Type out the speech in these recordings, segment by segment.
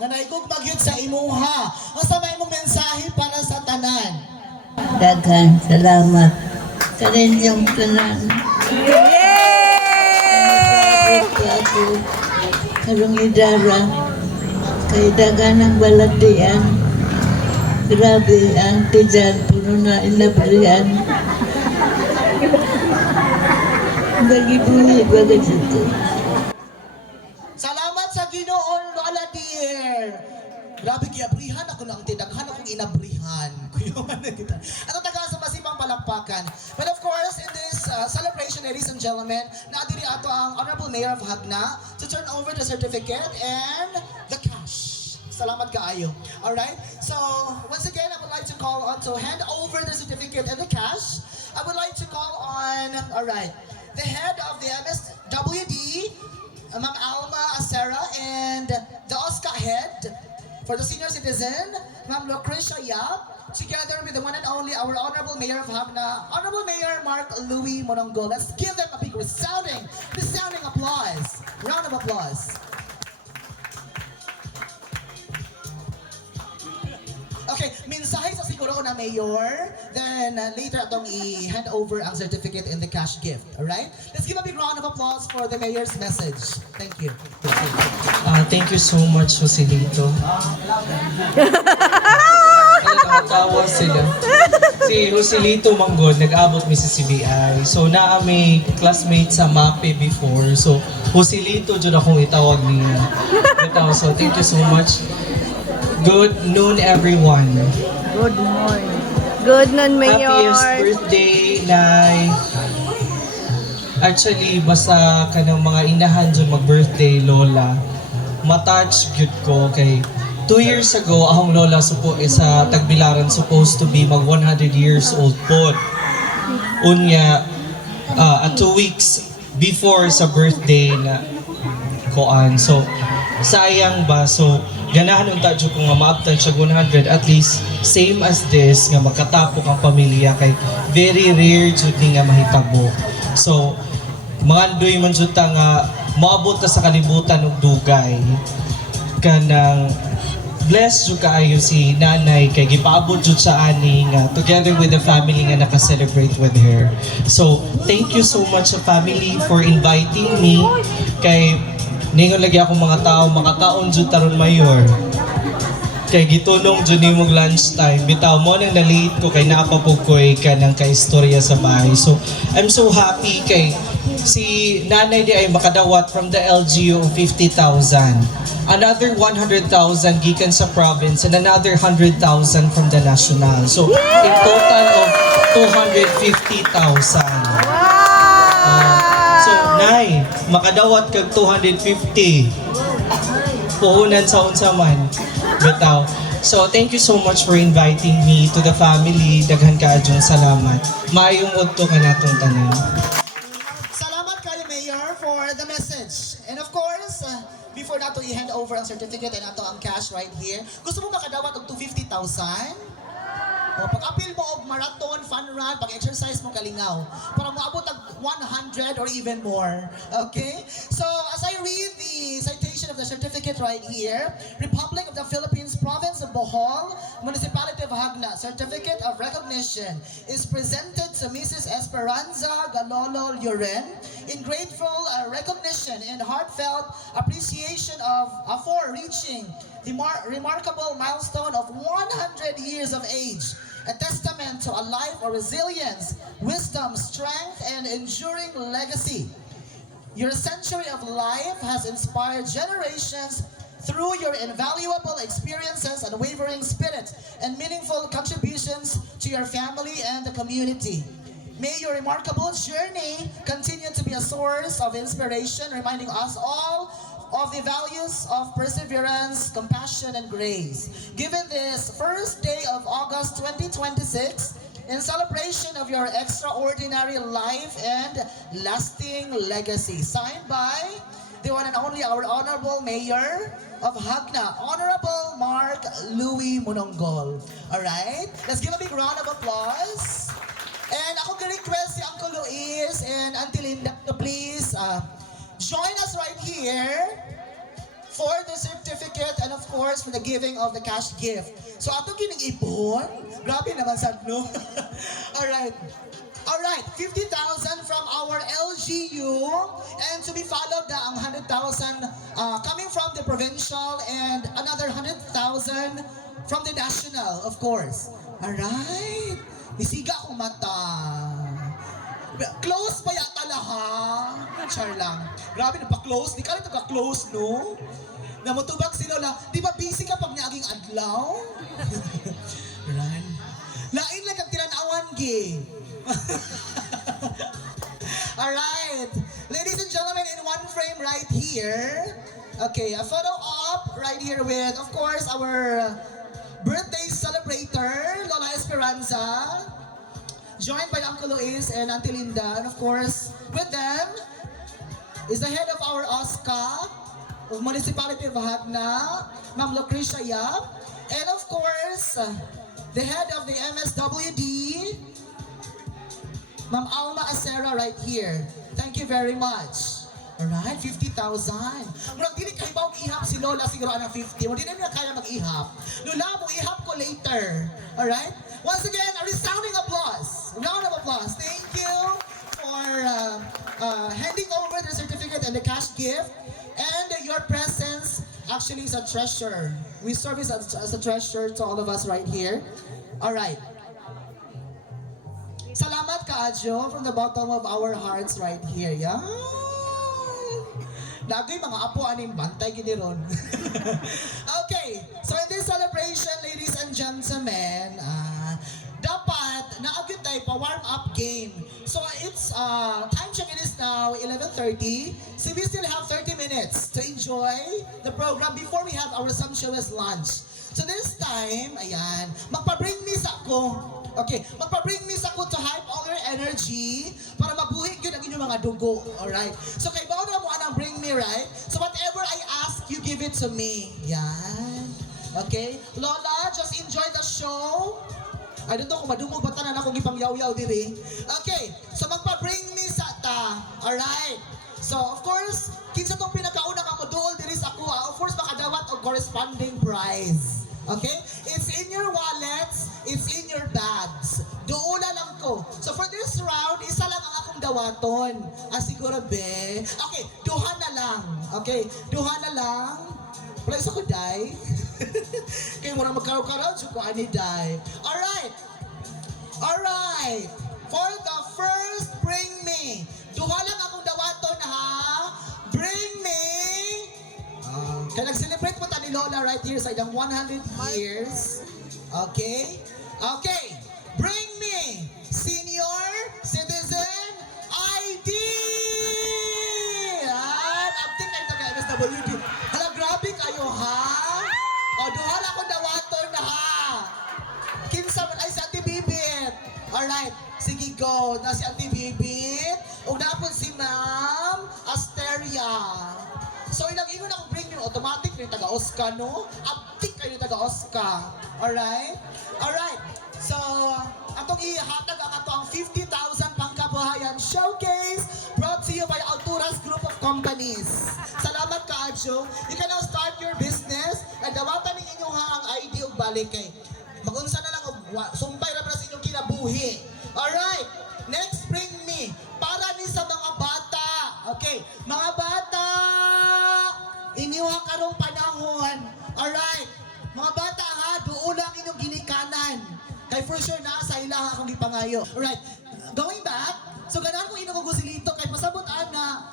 nga naigugmag yun sa imuha. Ang sa may mong mensahe para sa tanan. Daghang salamat sa inyong tanan. Yay! Ako, karong idara, kay dagan ng balatian. Grabe, ang tijan, puno na inabrihan. Nagibuli ba ito? Salamat sa Ginoon, Lola dear. Grabe giabrihan ako ng tidaghan akong inabrihan. Kuyaman na kita. At ang taga sa masibang palakpakan. But of course, in this celebration, ladies and gentlemen, naadiri ato ang Honorable Mayor of Hagna to turn over the certificate and the cash. Salamat kaayo. Alright? So, once again, I would like to call on to hand over the certificate and the cash. I would like to call on, alright, the head of the MSWD, Ma'am Alma Acera, and the OSCA head for the senior citizen, Ma'am Lucrecia Yap, together with the one and only our Honorable Mayor of Hagna, Honorable Mayor Mark Louis Monongo. Let's give them a big resounding applause. Round of applause. Okay, mensahe sa siguro na mayor, then later atong i-hand over ang certificate and the cash gift, alright? Let's give a big round of applause for the mayor's message. Thank you. Thank you so much, Joselito. Nakatawa sila. Si Joselito Manggod, nag-abot mi sa CBI. So, naa may classmate sa MAPE before. So, Joselito, dyan akong itawag niya. So, thank you so much. Good noon, everyone. Good morning. Good noon, Mayor. Happiest birthday, Nay. Actually, basta ka ng mga inahan dyan mag-birthday, Lola. Matouch good ko kay 2 years ago, akong Lola sa Tagbilaran supposed to be mag 100 years old po. Unya, 2 weeks before sa birthday na koan. So, sayang ba? So, ganahan ang tadyo ko nga maabtan siya 100, at least same as this nga makatapok ang pamilya kay very rare jud ni nga mahitabo. So mga andoy man jud ta nga moabot ta sa kalibutan og dugay kanang blessed jud kaayo si nanay kay gipaabot jud sa ani nga together with the family nga naka-celebrate with her. So thank you so much sa family for inviting me kay ningon lagi ako mga tao, makataon jud taron mayor. Kay gitulong jud nimong lunchtime. Bitaw mo nang na-late ko kay naapapog ko ka ng kaistorya sa bahay. So, I'm so happy kay si nanay di ay makadawat from the LGU of 50,000. Another 100,000 gikan sa province and another 100,000 from the national. So, in total of 250,000. So, Nay, makadawat kag 250. Puhunan sa unsa man. Bitaw. So, thank you so much for inviting me to the family. Daghan kaadjong salamat. Maayong udto ka natong tanan. Salamat kayo, Mayor, for the message. And of course, before nato i-hand over ang certificate and nato ang cash right here, gusto mo makadawat og 250,000? O, pag-appeal mo og marathon, fun run, pag-exercise mo kalingaw. Para maabot ang 100 or even more. Okay? So, as I read the citation of the certificate right here, Republic of the Philippines, Province of Bohol, Municipality of Hagna, Certificate of Recognition is presented to Mrs. Esperanza Galolo Lloren in grateful recognition and heartfelt appreciation for reaching the remarkable milestone of 100 years of age, a testament to a life of resilience, wisdom, strength, and enduring legacy. Your century of life has inspired generations through your invaluable experiences, unwavering spirit, and meaningful contributions to your family and the community. May your remarkable journey continue to be a source of inspiration, reminding us all of the values of perseverance, compassion, and grace. Given this first day of August 2026, in celebration of your extraordinary life and lasting legacy. Signed by the one and only our Honorable Mayor of Hagna, Honorable Mark Louis Mononggol. Alright? Let's give a big round of applause. And ako request si Uncle Luis and Auntie Linda to please join us right here for the certificate and of course for the giving of the cash gift. So ato kining ipon, grabe naman sad no. Alright, 50,000 from our LGU and to be followed na ang 100,000 coming from the provincial and another 100,000 from the national, of course. Alright, isiga akong mata. Close pa yata na ha? Char lang. Grabe, nagpa-close. Di ka rin nagka-close, no? Namutubag sila lang. Di ba busy ka pag niaging adlaw? Run. Lain lang ang tinanawan, gi. Alright. Ladies and gentlemen, in one frame right here. Okay, a photo op right here with, of course, our birthday celebrator, Lola Esperanza. Joined by Uncle Luis and Auntie Linda. And of course, with them is the head of our OSCA of Municipality of Hagna, Ma'am Lucrecia Yap. And of course, the head of the MSWD, Ma'am Alma Acera right here. Thank you very much. Alright, 50,000. Murag dili kayo ba ihap si Lola siguro ng 50. Mo di na kaya mag-ihap. Lola, mo ihap ko later. Alright? Once again, a resounding applause. Round of applause. Thank you for handing over the certificate and the cash gift. And your presence actually is a treasure. We serve as a treasure to all of us right here. Alright. Salamat ka, Adjo, from the bottom of our hearts right here. Yan. Lagay mga apo aning bantay gini ron. Okay, so in this celebration, ladies and gentlemen, dapat naagit tayo pa warm up game. So it's time check, it is now 11:30. So we still have 30 minutes to enjoy the program before we have our sumptuous lunch. So this time, ayan, magpa-bring miss ako. Okay, magpa-bring miss ako to hype all your energy para mabuhi yun ang inyong mga dugo. Alright? So kay baon na mo anang bring me, right? So whatever I ask, you give it to me. Yan. Okay? Lola, just enjoy the show. I don't know kung madungog ba tanan akong ipangyaw-yaw diri. Okay, so magpa-bring me sa ta. Alright? So, of course, kinsa tong pinakauna nga moduol diri sa kuha, of course, makadawat og corresponding prize. Okay? It's in your wallets, it's in your bags. Duula lang ko. So for this round, isa lang ang akong dawaton. Siguro be. Okay, duha na lang. Okay, duha na lang. Wala isa ko, day. Kaya muna magkaraw-karaw, so ko ani, day. Alright. Alright. For the first, bring me. Duha lang akong dawaton, ha? Bring me. Kaya nag-celebrate mo ta ni Lola right here sa ilang 100 years. Okay? Okay. Bring me Senior Citizen ID! Yan! Abting kayo taga MSWD. Hala, grabe kayo, ha? O, duha lang akong dawaton na, ha? Kinsa man ay si Auntie Bibit. Alright. Sige, go. Na si Auntie Bibit. O napon si Ma'am Asteria. So, inag-ingon akong bring yun, automatic rin taga-Oscar, no? Uptick kayo taga-Oscar. Alright? Alright. So, atong ihatag ang ato ang 50,000 pangkabuhayan showcase brought to you by Alturas Group of Companies. Salamat ka, Adjo. You can now start your business. Nagdawatan ng inyong ang ID o balik kay. Magunsa na lang og sumpay ra para sa inyong kinabuhi. Alright. Next, bring me. Para ni sa mga bata. Okay. Mga bata! Iniwa karong panahon. Alright. Mga bata ha, doon lang inyong ginikanan. Kay for sure na sa ilang akong gipangayo. Alright. Going back, so ganahan ko inyong gusilito kay pasabutan na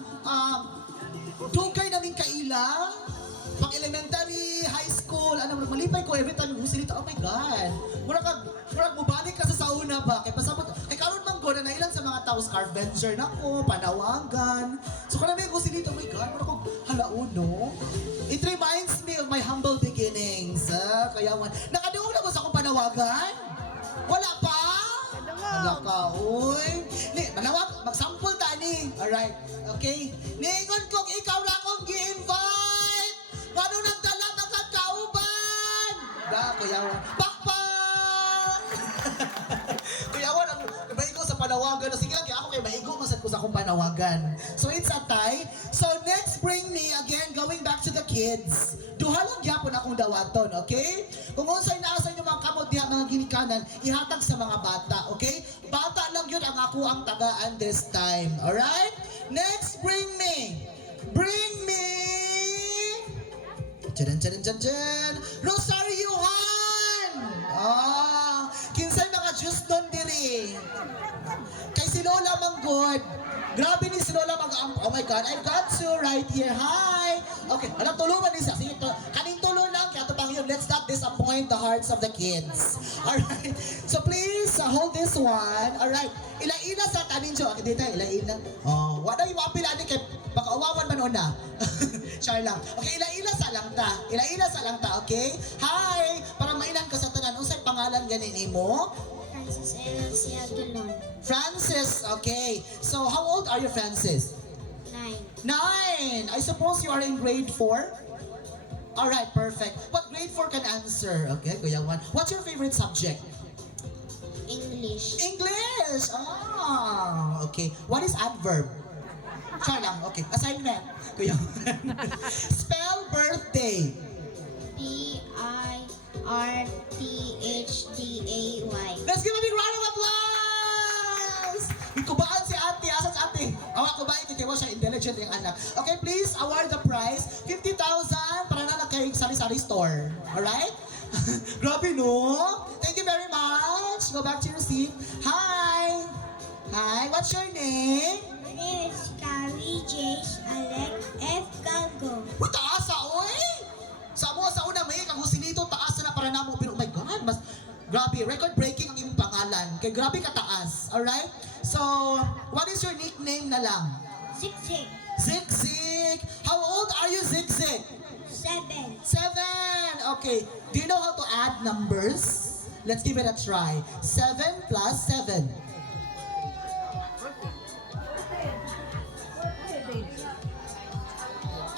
dugay namin kaila. Pang elementary, high school, malipay ko every time yung gusilito. Oh my God. Murag mubalik ka sa sauna ba? Kay pasabot, kay karon man go na ilan sa mga tao, scarf venture na ko, panawagan. So kung namin gusilito, oh my God, murag ko halauno. It reminds me of my humble beginnings. Kaya nakaduong na ba sa akong panawagan? Wala pa? Wala ka, uy. Manawag, mag-sample ta ni. Alright, okay. Ningon kong ikaw na akong gi-invite. Ngano nagdala mga kauban? Kuyawan. Bakpak! Kuyawan, ang iba sa panawagan. Sige lang, kaya ako kay maigo masad ko sa akong panawagan. So it's a tie. So next bring me, again, going back to the kids. Duha lang gyapon akong dawaton, okay? Kung unsay naasa yung mga kamot diha, mga ginikanan, ihatag sa mga bata, okay? Bata lang yun ang ako ang tagaan this time, alright? Next, bring me. Bring me. Tcharan. Rosariohan! Kinsay mga Diyos doon diri. Kay si Lola Manggod. Grabe ni si Lola oh my God, I got you right here. Hi! Okay, alam tulungan niya. Sige, kaning tulong lang. Kaya ito pang yun, let's not disappoint the hearts of the kids. Alright? So please, hold this one. Alright. Ila-ila sa tanin siya. Okay, dito, ila-ila. Oh, wala yung mga pila kay baka awawan man una. Char lang. Okay, ila-ila sa lang ta. Ila-ila sa lang ta, okay? Hi! Para mainan ka sa tanan. Unsay pangalan ganin mo? Francis Elsie Aguilon. Francis, okay. So, how old are you, Francis? 9. 9! I suppose you are in grade 4? Alright, perfect. What grade 4 can answer? Okay, Kuya Juan. What's your favorite subject? English. English! Okay. What is adverb? Try lang. Okay. Assignment. Kuya Juan. Spell birthday. BIRTHDAY. Let's give a big round of applause! Ikubaan si ate. Asan si ate? Awa ko ba? Ikitiwa siya. Intelligent yung anak. Okay, please award the prize. 50,000 para na kay sari-sari store. Alright? Grabe, no? Thank you very much. Go back to your seat. Hi! Hi, what's your name? My name is Carrie Jace Alec F. Galgo. Uy, taas oy! Sa mo, sa una may kagusinito, taas na para namo. Pero oh my God, mas grabe, record-breaking ang imong pangalan. Kaya grabe kataas, alright? So, what is your nickname na lang? Zig. Zig. How old are you, Zig? 7. 7. Okay. Do you know how to add numbers? Let's give it a try. 7 plus 7.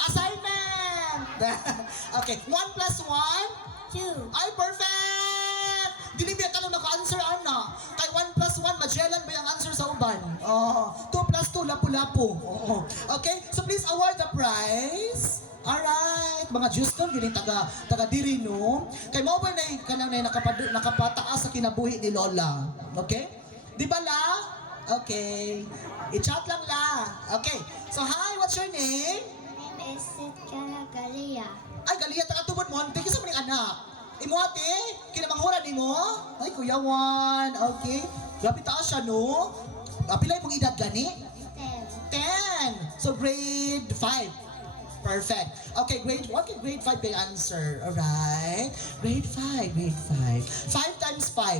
Assignment! Okay. 1 plus 1? 2. Ay, perfect! Dili biya tanong naka-answer, Ana. Kay 1 plus 1, Magellan ba yung answer sa uban? 2 plus 2, lapu-lapu. Okay? So please award the prize. Alright, mga Houston, gining taga diri, no? Kay mo ba na kanang nakapataas sa kinabuhi ni Lola? Okay? Di ba la? Okay. I-chat lang la. Okay. So hi, what's your name? My name is Sitka Galia. Ay, Galia, taga-tubod mo. Ante, kasi mo ning anak. Imo ate, kinamanghuran ni mo? Ay, Kuya Juan. Okay. Grabe taas siya, no? Pilay mong edad gani? 10. 10. So grade 5. Perfect. Okay, grade 1 can grade 5 may answer. Alright. Grade 5. 5 times 5.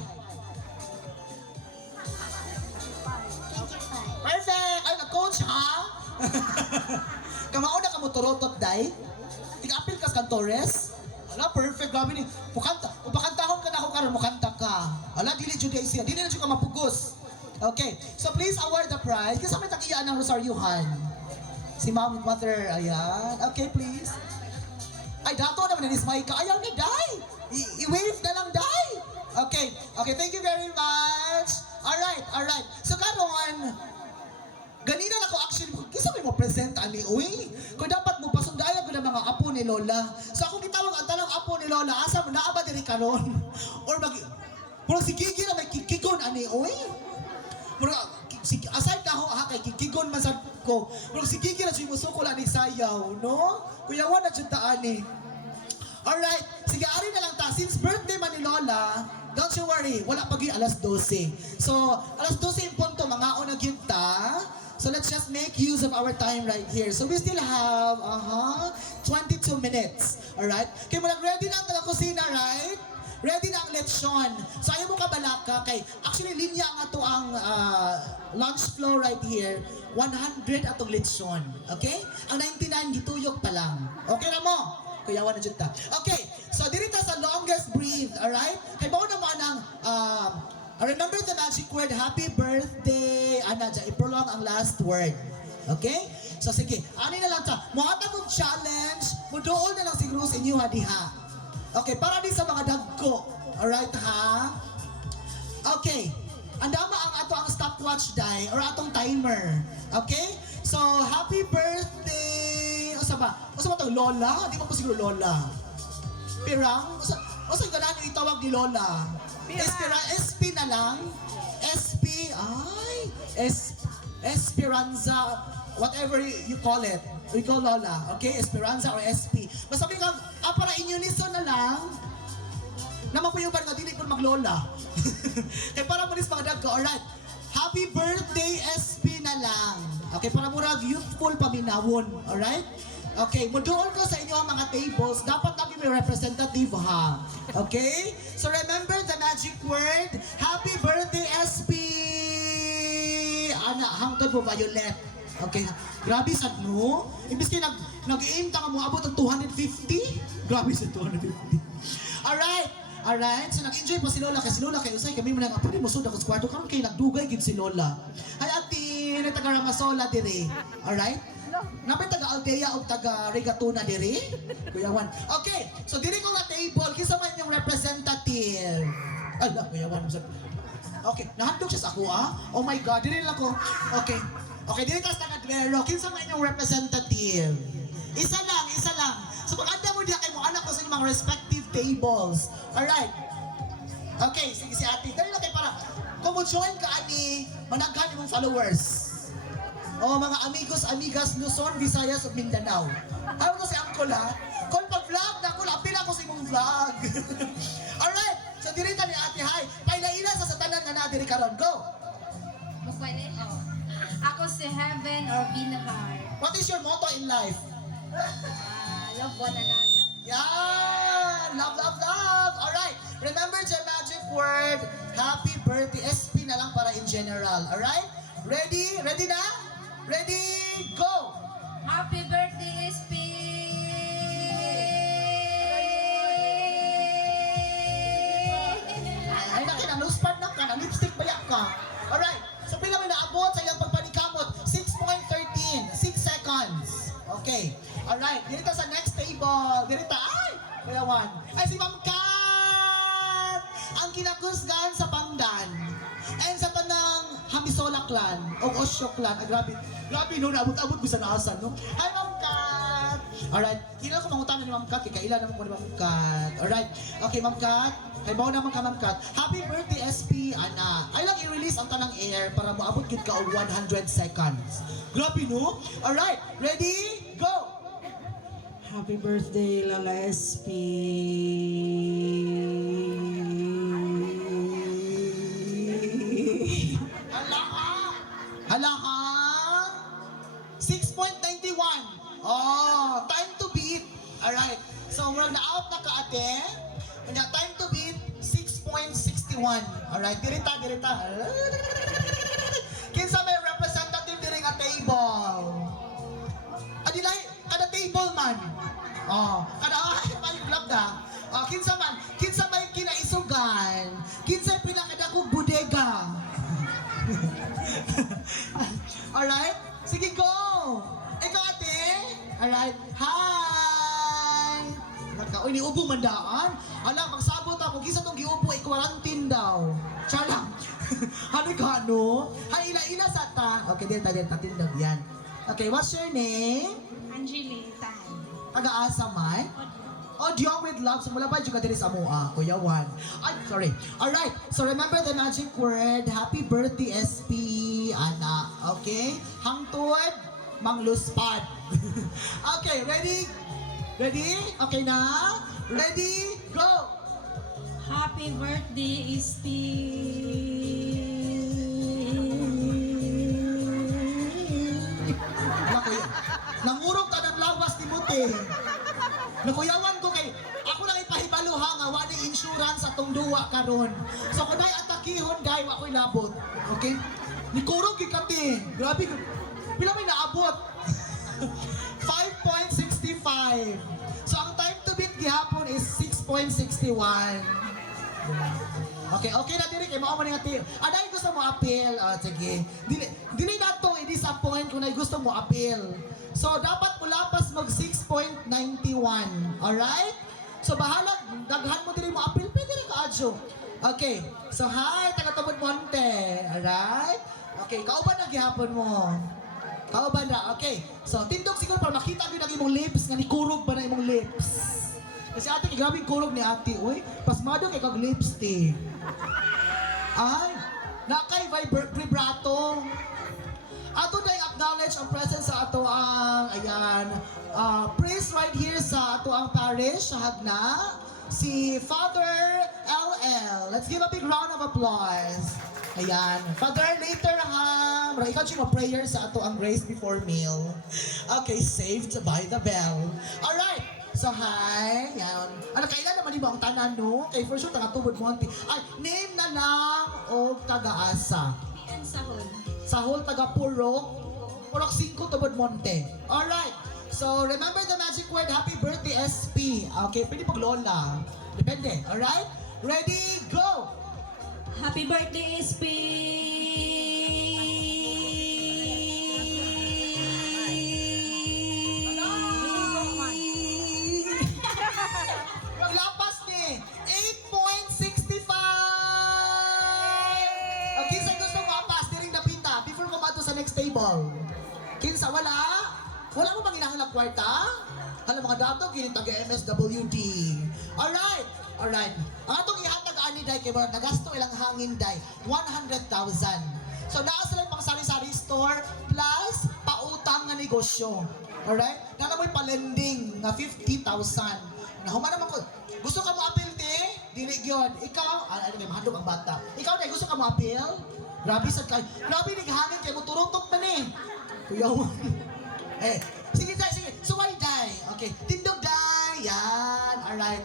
25. Perfect! Ay, na-coach, ha? Kamao na ka mo turotot, day? Tig-apil ka sa Cantores? Ala, perfect. Grabe ni. Upakantahon ka na ako karon, mukanta ka. Ala, dili jud day siya. Dili na jud ka mapugos. Okay. So please award the prize. Kasi may takiyaan ng Rosariohan. Si Mom and Mother, ayan. Okay, please. Ay, dato naman na Mike. Ayaw na, day. I-wave na lang, day. Okay. Okay, thank you very much. Alright. So, karon, ganina na ko actually, kisa may mo present ani, uy. Kung dapat mo pasundaya ko ng mga apo ni Lola. So, ako gitawag ang tanong apo ni Lola, asa mo naaba diri karon? Or murag si Gigi na may kikigon ani, uy. Murag, aside na ako, kay kikigon man sa ko. Murag si Gigi na siya musukol ani sayaw, no? Kuya Juan na dyan taani. Alright, sige, ari na lang ta. Since birthday man ni Lola, don't you worry, wala pagi alas 12. So, alas 12 yung punto, mga una gyud ta. So let's just make use of our time right here. So we still have, 22 minutes. Alright? Kaya mo ready na ang taga kusina, right? Ready na ang lechon. So ayaw mo kabalaka kay, actually linya nga to ang lunch flow right here. 100 atong lechon. Okay? Ang 99 gituyok pa lang. Okay na mo? Kuya Juan na dyan ta. Okay, so dirita sa longest breathe, alright? Kay bao naman ang, remember the magic word, happy birthday. Ana, dyan, i-prolong ang last word. Okay? So sige, ano na lang ta. Muhatag mong challenge, mudool na lang siguro sa inyo diha. Okay, para din sa mga dagko. Alright ha? Okay, andama ang ato ang stop stopwatch die or atong timer. Okay? So, happy birthday! Asa ba to? Lola? Di ba po siguro Lola? Pirang? Asa yung ganaan yung itawag ni Lola? SP na lang? SP? Ay! Esperanza, whatever you call it. We call Lola, okay? Esperanza or SP. Basta sabi ka, para in unison na lang, naman po yung nga dili ko maglola. Kaya para mo mga dag ko, alright. Happy birthday, SP na lang. Okay, para murag youthful paminawon, alright? Okay, muduol ko sa inyo ang mga tables. Dapat lagi may representative, ha? Okay? So remember the magic word. Happy birthday, SP! Ana, hangtod mo, Violet. Okay, grabe sad no? Imbis kayo nag-aim ta nga mo abot ang 250? Grabe sa 250. Alright, so nag-enjoy pa si Lola kasi Lola kayo usay kami mo nang apili mo sud ako sa kwarto karon kay nagdugay gid si Lola. Hay ati, taga Ramasola dire. Alright? Napay taga Aldea o taga Regatuna dire? Kuya Juan. Okay, so dire ko nga table kinsa man yung representative. Ala, Kuya Juan. Okay, nahandog siya sa ako Oh my God, dire lang ko. Okay, dito tayo sa Cadvero. Kinsa man inyong representative? Isa lang. So pag-anda mo diya kay mo anak ko sa inyong mga respective tables. Alright. Okay, sige si ate. Dali lang kayo para kung mo-join ka ani, managhan imong followers. O mga amigos, amigas, Luzon, Visayas, ug Mindanao. Ano to si Uncle ha? Kung pag-vlog na ko, apil ako sa imong vlog. Alright, so diri ta ni ate, hi. Paila-ila sa satanan nga na diri karon. Go! Magpwede? Oo. Ako si Heaven or Binahar. What is your motto in life? Love one another. Yeah! Love! Alright, remember the magic word, happy birthday, SP na lang para in general. Alright? Ready? Ready na? Ready? Go! Happy birthday, SP! Ay, nakinanuspan na ka, na-lipstick bayak ka. Alright, so pila may naabot sa iyong pagpanikamot? 6.13, 6 seconds. Okay, alright, dito sa next table. Dito, ay! Kuya Juan. Ay, si Ma'am Kat! Ang kinakusgan sa Pangdan. And sa tanang Hamisola clan, o Osyo clan. Ay, grabe no, naabot-abot ko sa naasan, no? Hi, Ma'am Kat! Alright, kailan ko mangutanan ni Ma'am Kat, kailan naman ko ni Ma'am Kat. Alright, okay, Ma'am Kat. Kay bao naman ka, Ma'am Kat. Happy birthday, SP, Ana. Ay lang i-release ang tanang air para maabot gid ka og 100 seconds. Grabe, no? Alright, ready? Go! Happy birthday, Lala SP. Hala ka? 6.91. Oh, time to beat. Alright. So, murag na-out na ka, ate. Kanya, time to beat, 6.61. Alright, dirita. Kinsa may representative diri nga table. Adilay, kada table man. Oh, kada may club da. Oh, kinsa may kinaisugan. Kinsa pinakadakog bodega. Alright? Sige, go! Ikaw, ate? Alright. Hi! Uy, niubo man daan. Alam, magsabot ako. Kisa itong giubo, i-quarantine daw. Char lang. Ano ka, no? Hay, ila sa ta. Okay, dito, tindaw. Yan. Okay, what's your name? Angelita. Taga-asa man? Audio with love. So mula pa dyan ka din sa mua, Kuya Juan. Ay, sorry. Alright, so remember the magic word. Happy birthday, SP, Ana. Okay? Hangtod, mangluspad. Okay, ready? Ready? Okay na? Ready? Go! Happy birthday, SP! Nakuya. Nangurog ka ng lawas ni Muti. Nakuyawan ko kay ako lang ipahibalo ha nga wala insurance atong duwa karon. So kung ay atakihon gay wa ko'y labot. Okay? Nikurog gikati. Grabe. Pila may naabot? 5.65. So ang time to beat gihapon is 6.61. Okay na diri kay mao man nga ti. Aday gusto mo appeal. Sige. Dili na to i-disappoint kung ay gusto mo appeal. So, dapat mulapas mag 6.91. Alright? So, bahala. Daghan mo din mo appeal. Pwede rin ka, Adjo. Okay. So, hi, taga-Tabod Monte. Alright? Okay, kauban na gihapon mo. Kauban na, okay. So, tindog siguro para makita ko yung imong lips, nga ni kurog ba na imong lips. Kasi ate, kagabing kurog ni ate, uy. Pasmado kay kag lipstick. Ay, nakay vibrato. Ato na acknowledge ang presence sa ato ang, ayan, priest right here sa ato ang parish, sa Hagna, si Father LL. Let's give a big round of applause. Ayan. Father, later ha, ikaw siya prayer sa ato ang grace before meal. Okay, saved by the bell. Alright. So, hi. Yan. Ano, kailan naman iba ang tanan, no? Kay for sure, taga-tubod mo. Ay, name na lang o taga-asa. Sahol, taga-purok. Purok 5, tubod monte. Alright. So, remember the magic word, happy birthday, SP. Okay, pwede pag lola. Depende. Alright? Ready, go! Happy birthday, SP! Maglapas ni 8.65! Okay, sa gusto mo apas, diring napita before mo mato sa next table. Kinsa, wala? Wala mo bang inahanap kwarta? Hala mga dato, ginit taga-MSWD. Alright, alright. Ang atong ihatag ani day kay Barang nagasto ilang hangin day, 100,000. So naa sila pang sari-sari store plus pautang nga negosyo. Alright? Nga mo'y palending na 50,000. Nahuman naman ko, gusto ka mo appeal te? Dili gyud. Ikaw, ano kay mahadlok ang bata. Ikaw day gusto ka mo appeal? Grabe sad kay. Grabe ni hangin kay mo turutok man eh. Kuya. Sige day, sige. Suway day. Okay. Tindog day. Yan. Alright.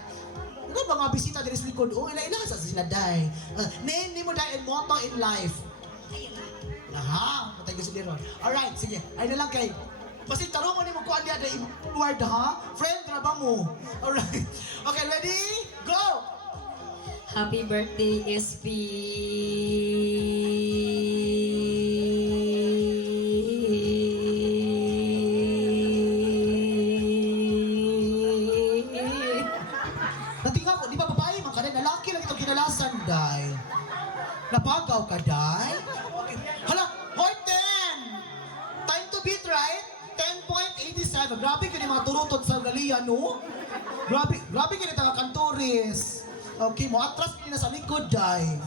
Ano ba mga bisita dito sa likod? Oh, ila-ila sa sila day. Name ni mo day and motto in life. Aha, matay ko si Leron. Alright, sige. Ay na lang kay. Kasi tarungan ni mo kuha niya day word ha? Friend na ba mo? Alright. Okay, ready? Go! Happy birthday, SP! Natinga ko, di ba babae man ka day? Lalaki lang itong kinalasan day. Napagaw ka day? Okay. Hala, Horten! Time to beat, right? 10.87. Grabe ka ni mga turutot sa Galia, no? Grabe ka ni taga kantoris. Okay, mo atras ka na sa likod, day.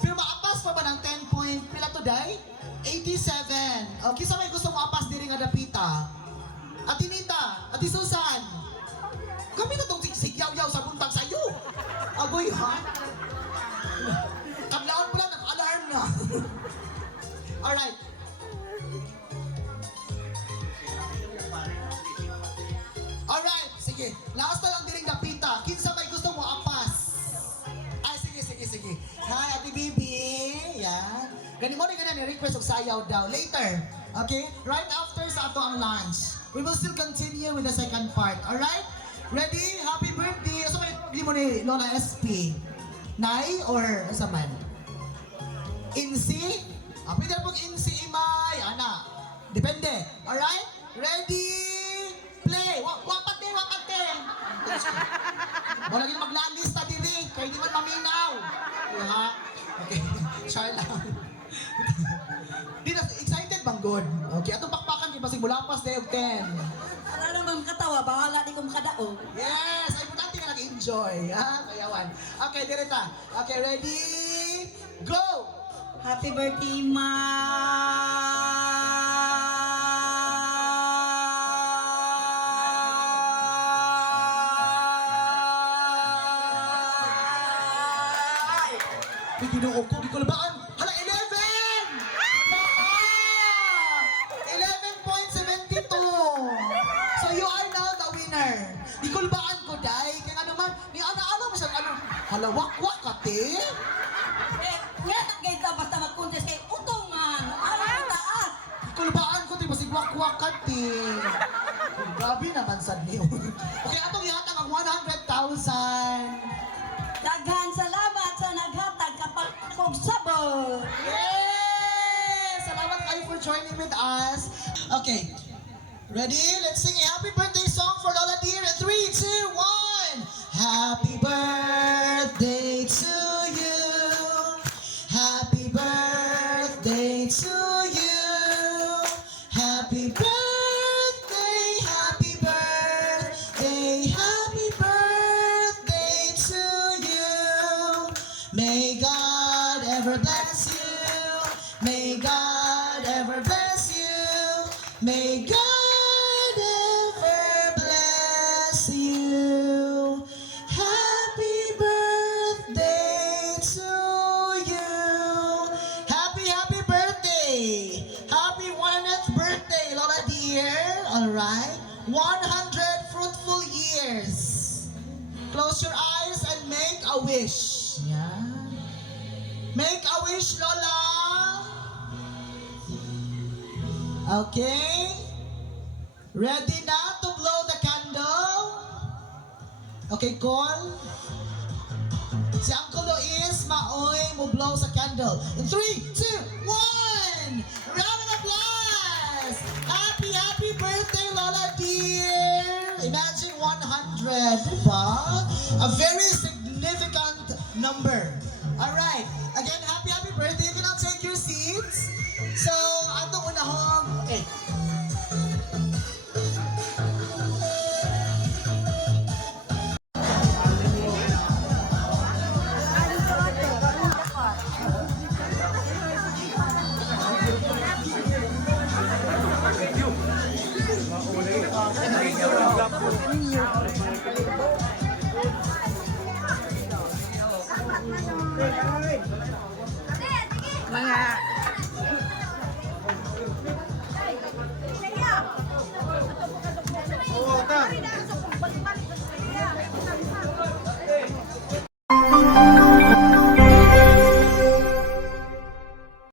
Pero maapas pa ba ng 10 point, pila to, day? 87. Okay, sa may gusto mo apas diri nga dapita? Ati Nita, Ati Susan, kami na itong sigyaw-yaw sa buntag sa'yo. Agoy, ha? Kablaan pala, nag-alarm na. Alright. Alright, sige. Last na lang diring dapita. Kinsa may gusto mo apas? Ay, sige. Hi, Ate Bibi. Yan. Ganin mo rin ni-request og sayaw daw. Later. Okay? Right after sa ato ang lunch. We will still continue with the second part. Alright? Ready? Happy birthday! So, hindi mo ni Lola SP? Nay or sa man? Insi? Pwede na pag insi imay. Ana. Depende. Alright? Ready? Play! Wapat eh! Wala gina maglalista diri. Kaya di man maminaw. Ha? Okay. Char lang. Di na, excited bang good? Okay. Atong pakpakan kay basig mulapas na yung 10. Wala namang katawa, bahala di kong kadaog. Yes! Ay, importante ka nag-enjoy. Ha? Kayawan. Okay, direta. Okay, ready? Go! Happy birthday, Ma! May ginoo ko, di ko labaan. Hala, 11! 11.72! So you are now the winner. Di ko labaan ko, day. Kaya nga naman, ni ana-ana mo siya, hala, wak-wak ka, te? Nga, kita basta mag-contest kay utong man. Ano ang taas? Di ko labaan ko, te. Masig wak-wak ka, te. Grabe naman sad niyo. Okay, atong ihatang ang 100,000. Daghan salamat sa naghatag kapag kong sabot. Yes! Salamat kayo for joining with us. Okay. Ready? Let's sing a happy birthday song for Lola Dear. 3, 2, 1. Happy birthday to you. Happy birthday to bless you. May God ever bless you. May God ever bless you. Happy birthday to you. Happy birthday. Happy 100th birthday, Lola dear. All right. 100 fruitful years. Close your eyes and make a wish. Yeah. Make a wish, Lola. Okay. Ready na to blow the candle? Okay, call. Si Uncle Luis, maoy mo blow sa candle. In 3, 2, 1! Round of applause! Happy birthday, Lola dear! Imagine 100, diba? A very